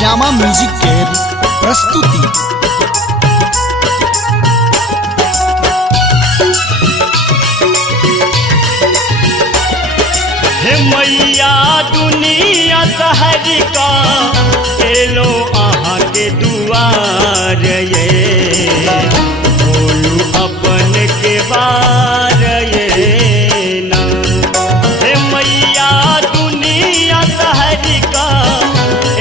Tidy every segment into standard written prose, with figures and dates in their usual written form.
Shyama music के प्रस्तुति। हे मैया दुनिया शहर का एलो आहा के दुआर ये बोलू अपन के बार ये ना। हे मैया दुनिया शहर का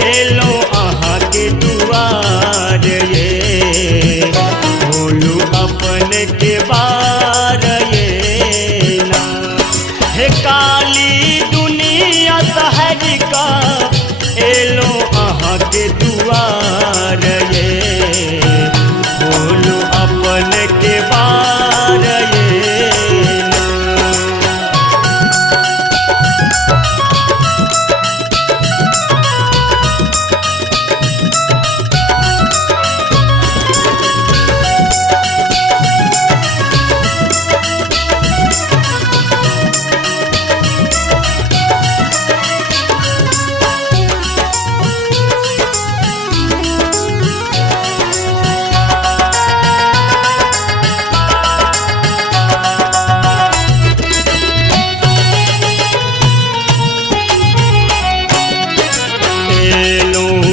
एलो आहा के दुआर ये बोलू अपन के बार ये ना। हे काली दुनिया शहर का एलो आहा के दुआर ये बोलू अपन के बार ये ना।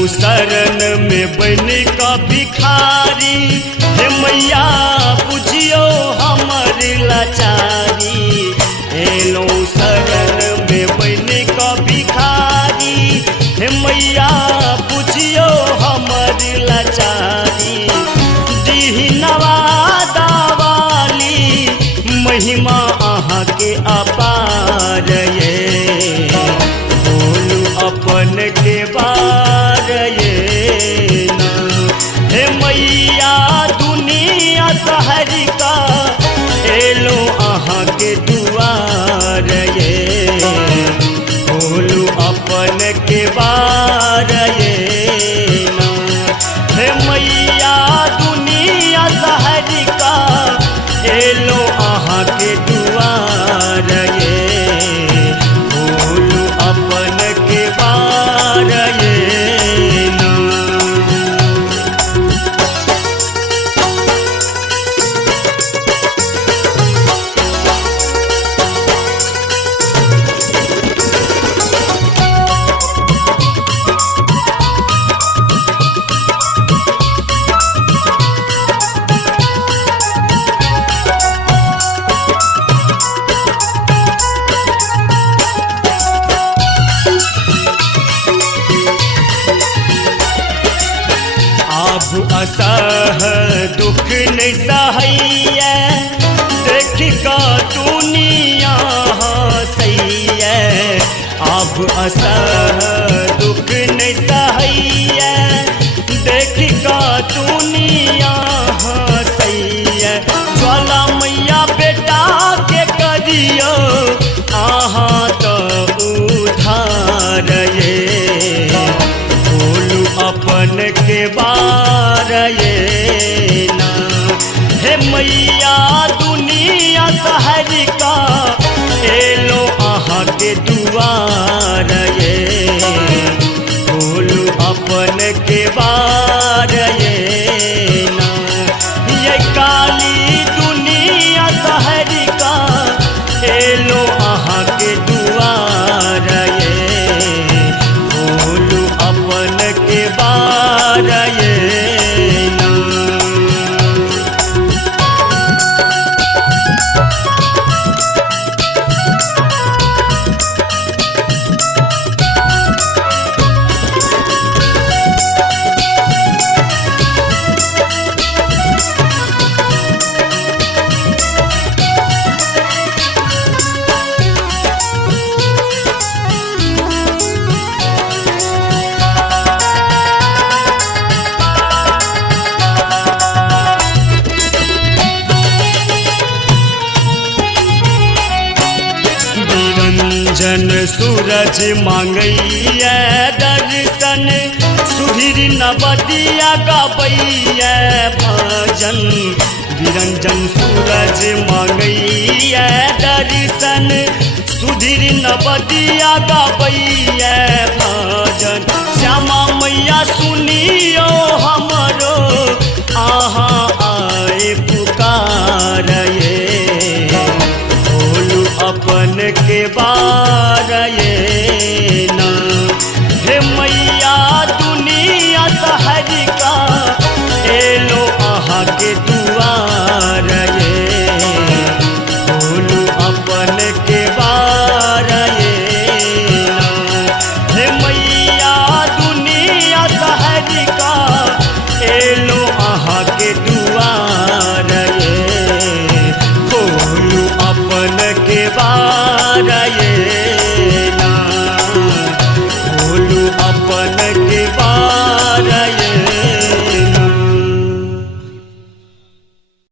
शरण में बन का भिखारी हे मैया बुझियो हमर लाचारी। एलो शरण में बन का भिखारी हे मैया बुझियो हमर लाचारी। दीनवा दावाली महिमा आहा के अपार ये बोलू अपन के बार ये ना। हे मैया दुनिया शहर का एलो आहा के दुआर ये बोलू अपन के बार ये ना। हे मैया दुनिया शहर का एलो आहा के दुआर ये बोलू अपन के बार ये ना। अब असह दुख नहीं सहैया देख का दुनिया हंसैया। अब असह दुख नहीं सहैया देख का दुनिया हंसैया। ज्वाला मैया बेटा के करियो आहा तो उधार ये बोलू अपन के बार ये ना। हे मैया दुनिया शहर का एलो आहा के दुआर ये बोलू अपन के बार ये ना। ये काली दुनिया शहर का एलो आहा के दुआर ये बोलू अपन के बार ये ना। जन सूरज मांगैया दर्शन सुधीर नवदिया गबैया भजन। बिरंजन सूरज मांगैया दर्शन सुधीर नवदिया गबैया भजन। श्यामा मैया सुनियो हम